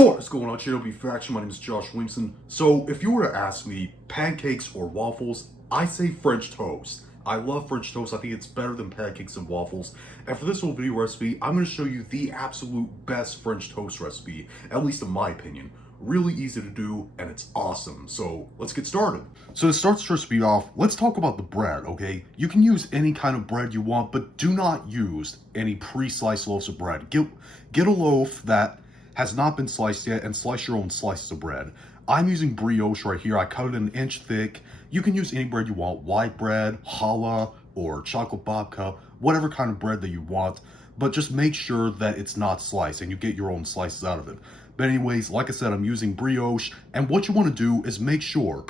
What is going on, JW Faction? My name is Josh Williamson. So, if you were to ask me pancakes or waffles, I say French toast. I love French toast. I think it's better than pancakes and waffles. And for this little video recipe, I'm going to show you the absolute best French toast recipe, at least in my opinion. Really easy to do, and it's awesome. So, let's get started. So to start this recipe off, let's talk about the bread, okay? You can use any kind of bread you want, but do not use any pre-sliced loaves of bread. Get a loaf that has not been sliced yet and slice your own slices of bread. I'm using brioche right here. I cut it an inch thick. You can use any bread you want, white bread, challah, or chocolate babka, whatever kind of bread that you want, but just make sure that it's not sliced and you get your own slices out of it. But anyways, like I said, I'm using brioche, and what you want to do is make sure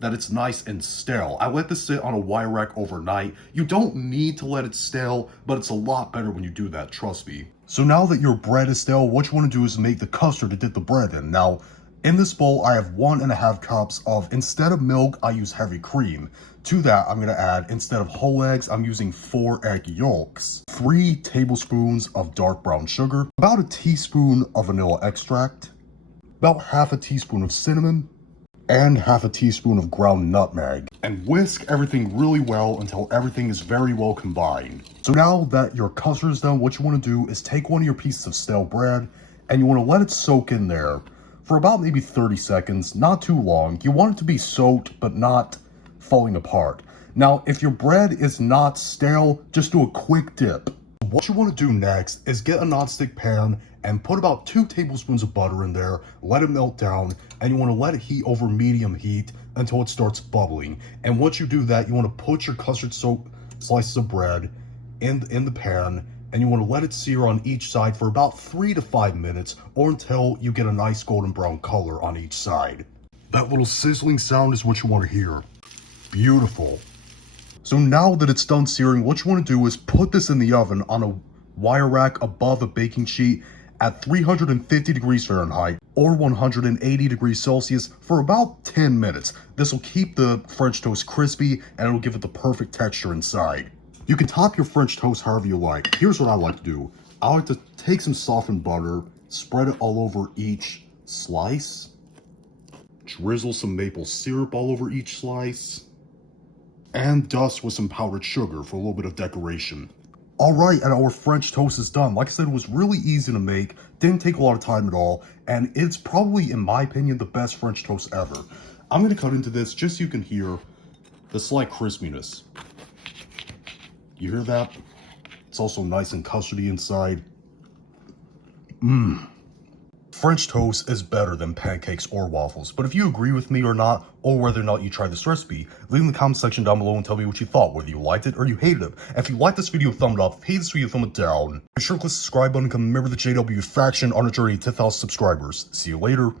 that it's nice and stale. I let this sit on a wire rack overnight. You don't need to let it stale, but it's a lot better when you do that, trust me. So now that your bread is stale, what you want to do is make the custard to dip the bread in. Now, in this bowl, I have 1.5 cups of, instead of milk, I use heavy cream. To that, I'm going to add, instead of whole eggs, I'm using 4 egg yolks, 3 tablespoons of dark brown sugar, about a teaspoon of vanilla extract, about half a teaspoon of cinnamon, and half a teaspoon of ground nutmeg, and whisk everything really well until everything is very well combined. So now that your custard is done, what you want to do is take one of your pieces of stale bread and you want to let it soak in there for about maybe 30 seconds, not too long. You want it to be soaked but not falling apart. Now, if your bread is not stale, just do a quick dip. What you want to do next is get a nonstick pan and put about 2 tablespoons of butter in there, let it melt down, and you want to let it heat over medium heat until it starts bubbling. And once you do that, you want to put your custard soaked slices of bread in the pan, and you want to let it sear on each side for about 3 to 5 minutes, or until you get a nice golden brown color on each side. That little sizzling sound is what you want to hear. Beautiful. So now that it's done searing, what you want to do is put this in the oven on a wire rack above a baking sheet at 350 degrees Fahrenheit or 180 degrees Celsius for about 10 minutes. This will keep the French toast crispy and it'll give it the perfect texture inside. You can top your French toast however you like. Here's what I like to do. I like to take some softened butter, spread it all over each slice, drizzle some maple syrup all over each slice, and dust with some powdered sugar for a little bit of decoration. Alright, and our French toast is done. Like I said, it was really easy to make, didn't take a lot of time at all, and it's probably, in my opinion, the best French toast ever. I'm going to cut into this just so you can hear the slight crispiness. You hear that? It's also nice and custardy inside. French toast is better than pancakes or waffles, but if you agree with me or not, or whether or not you tried this recipe, leave in the comment section down below and tell me what you thought, whether you liked it or you hated it. And if you liked this video, thumb it up. If you hate this video, thumb it down. Be sure to click the subscribe button and become a member of the JW Faction on a journey to 10,000 subscribers. See you later.